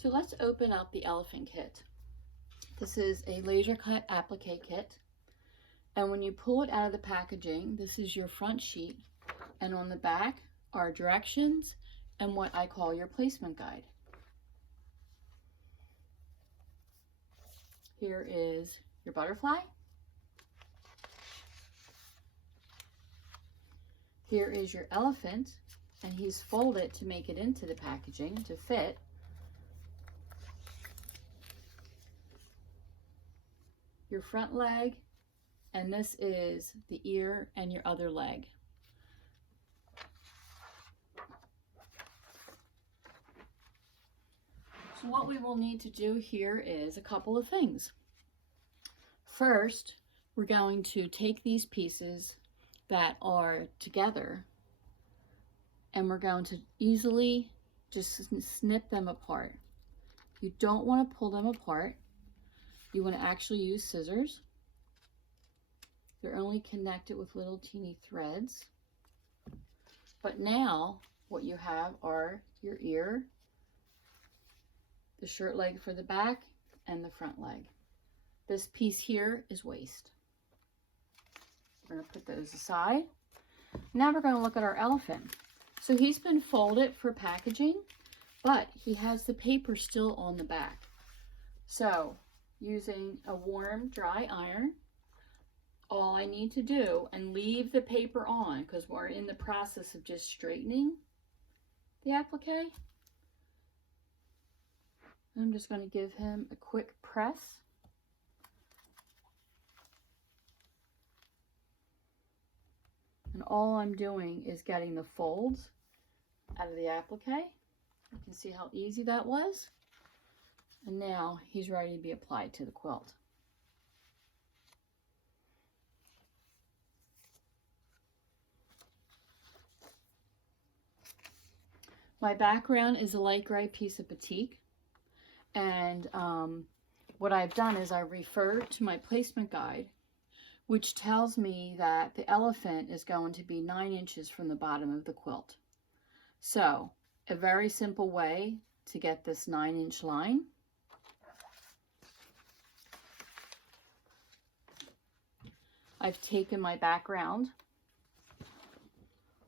So let's open up the elephant kit. This is a laser cut applique kit. And when you pull it out of the packaging, this is your front sheet. And on the back are directions and what I call your placement guide. Here is your butterfly. Here is your elephant, and he's folded to make it into the packaging to fit. Your front leg, and this is the ear and your other leg. So what we will need to do here is a couple of things. First, we're going to take these pieces that are together and we're going to easily just snip them apart. You don't want to pull them apart. You want to actually use scissors. They're only connected with little teeny threads. But now what you have are your ear, the shirt leg for the back, and the front leg. This piece here is waist. We're going to put those aside. Now we're going to look at our elephant. So he's been folded for packaging, but he has the paper still on the back. So using a warm, dry iron, all I need to do, and leave the paper on because we're in the process of just straightening the applique. I'm just going to give him a quick press. And all I'm doing is getting the folds out of the applique. You can see how easy that was. And now he's ready to be applied to the quilt. My background is a light gray piece of batik. And what I've done is I referred to my placement guide, which tells me that the elephant is going to be 9 inches from the bottom of the quilt. So a very simple way to get this 9-inch line. I've taken my background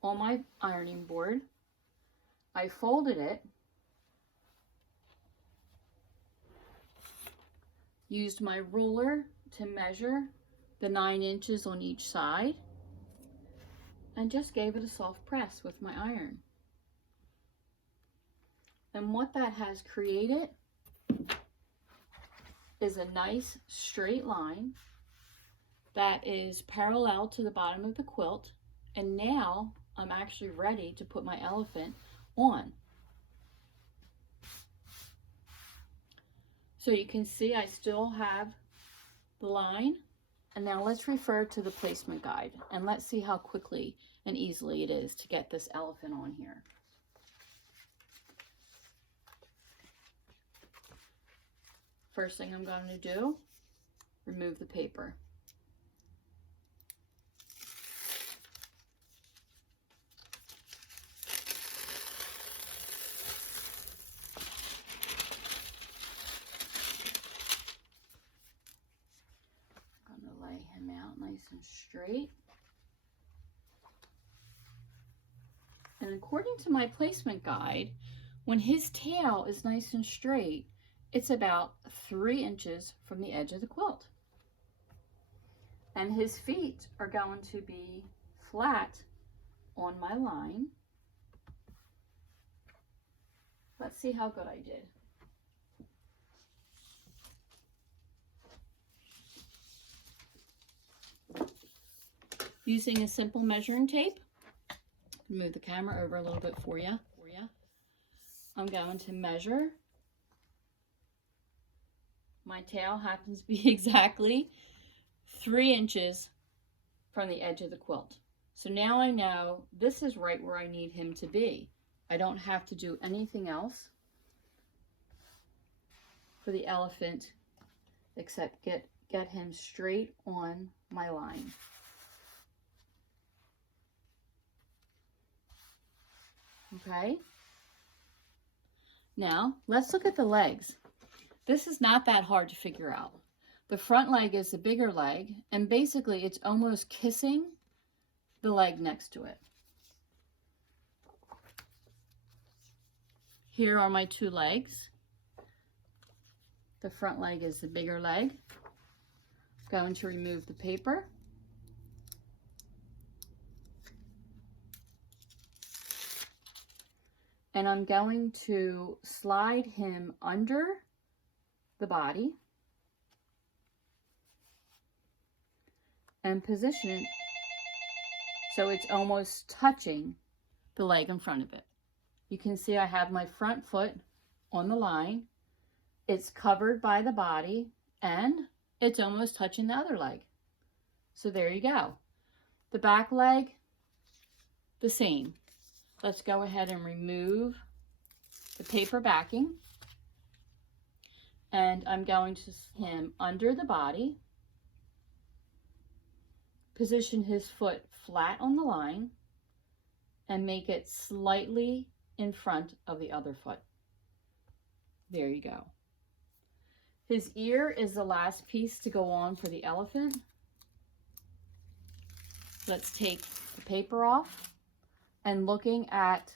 on my ironing board. I folded it, used my ruler to measure the 9 inches on each side, and just gave it a soft press with my iron. And what that has created is a nice straight line that is parallel to the bottom of the quilt. And now I'm actually ready to put my elephant on. So you can see I still have the line. And now let's refer to the placement guide and let's see how quickly and easily it is to get this elephant on here. First thing I'm going to do, remove the paper. Nice and straight. And according to my placement guide, when his tail is nice and straight, it's about 3 inches from the edge of the quilt. And his feet are going to be flat on my line. Let's see how good I did. Using a simple measuring tape, move the camera over a little bit for you. I'm going to measure. My tail happens to be exactly 3 inches from the edge of the quilt. So now I know this is right where I need him to be. I don't have to do anything else for the elephant except get him straight on my line. Okay. Now, let's look at the legs. This is not that hard to figure out. The front leg is the bigger leg, and basically it's almost kissing the leg next to it. Here are my two legs. The front leg is the bigger leg. I'm going to remove the paper. And I'm going to slide him under the body and position it so it's almost touching the leg in front of it. You can see I have my front foot on the line. It's covered by the body and it's almost touching the other leg. So there you go. The back leg, the same. Let's go ahead and remove the paper backing. And I'm going to put him under the body, position his foot flat on the line, and make it slightly in front of the other foot. There you go. His ear is the last piece to go on for the elephant. Let's take the paper off. And looking at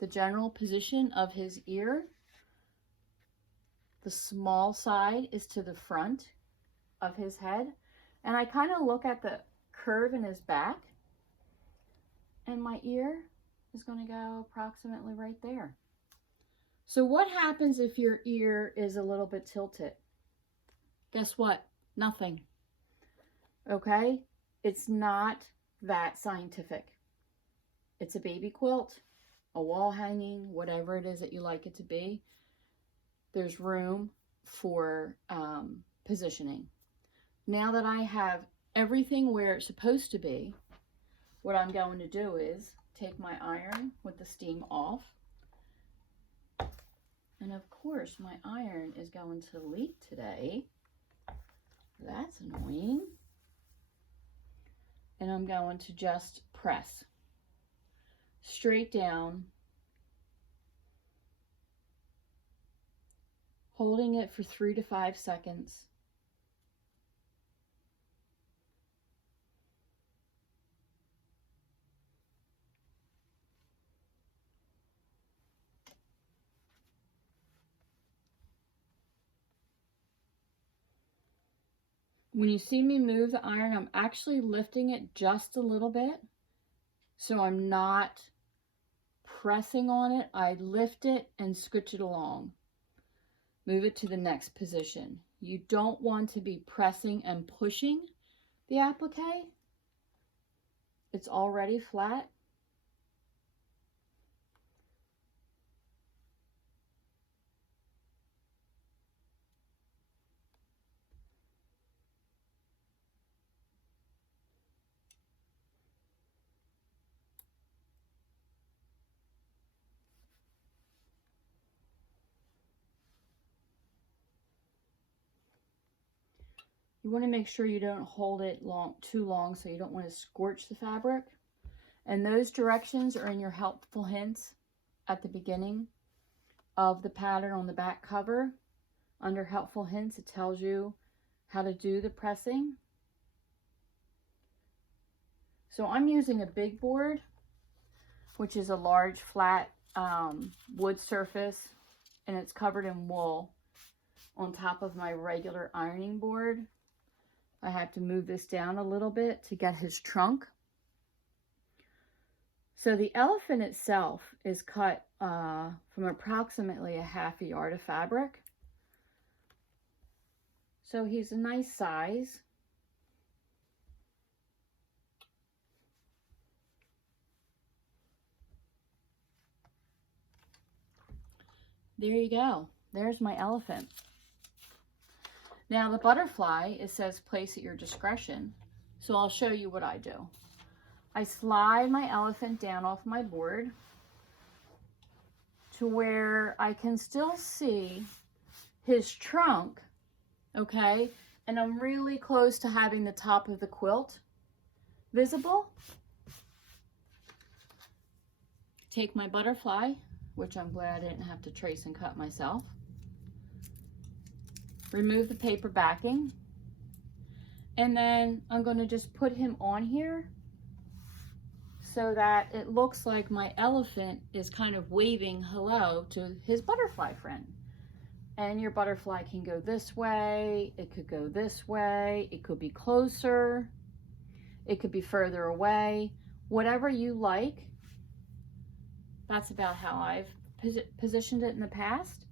the general position of his ear, the small side is to the front of his head. And I kind of look at the curve in his back, and my ear is going to go approximately right there. So what happens if your ear is a little bit tilted? Guess what? Nothing. Okay? It's not that scientific. It's a baby quilt, a wall hanging, whatever it is that you like it to be. There's room for positioning. Now that I have everything where it's supposed to be, what I'm going to do is take my iron with the steam off. And of course, my iron is going to leak today. That's annoying. And I'm going to just press straight down, holding it for 3 to 5 seconds. When you see me move the iron, I'm actually lifting it just a little bit, so I'm not pressing on it. I lift it and scooch it along. Move it to the next position. You don't want to be pressing and pushing the applique. It's already flat. You want to make sure you don't hold it too long, so you don't want to scorch the fabric. And those directions are in your helpful hints at the beginning of the pattern on the back cover. Under helpful hints, it tells you how to do the pressing. So I'm using a big board, which is a large flat wood surface, and it's covered in wool on top of my regular ironing board. I have to move this down a little bit to get his trunk. So the elephant itself is cut from approximately a half a yard of fabric. So he's a nice size. There you go. There's my elephant. Now the butterfly, it says place at your discretion. So I'll show you what I do. I slide my elephant down off my board to where I can still see his trunk, okay? And I'm really close to having the top of the quilt visible. Take my butterfly, which I'm glad I didn't have to trace and cut myself. Remove the paper backing. And then I'm going to just put him on here so that it looks like my elephant is kind of waving hello to his butterfly friend. And your butterfly can go this way, it could go this way, it could be closer, it could be further away, whatever you like. That's about how I've positioned it in the past.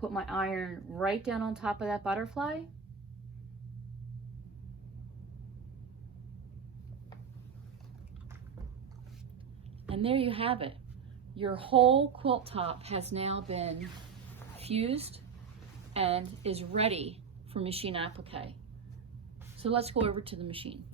Put my iron right down on top of that butterfly. And there you have it. Your whole quilt top has now been fused and is ready for machine applique. So let's go over to the machine.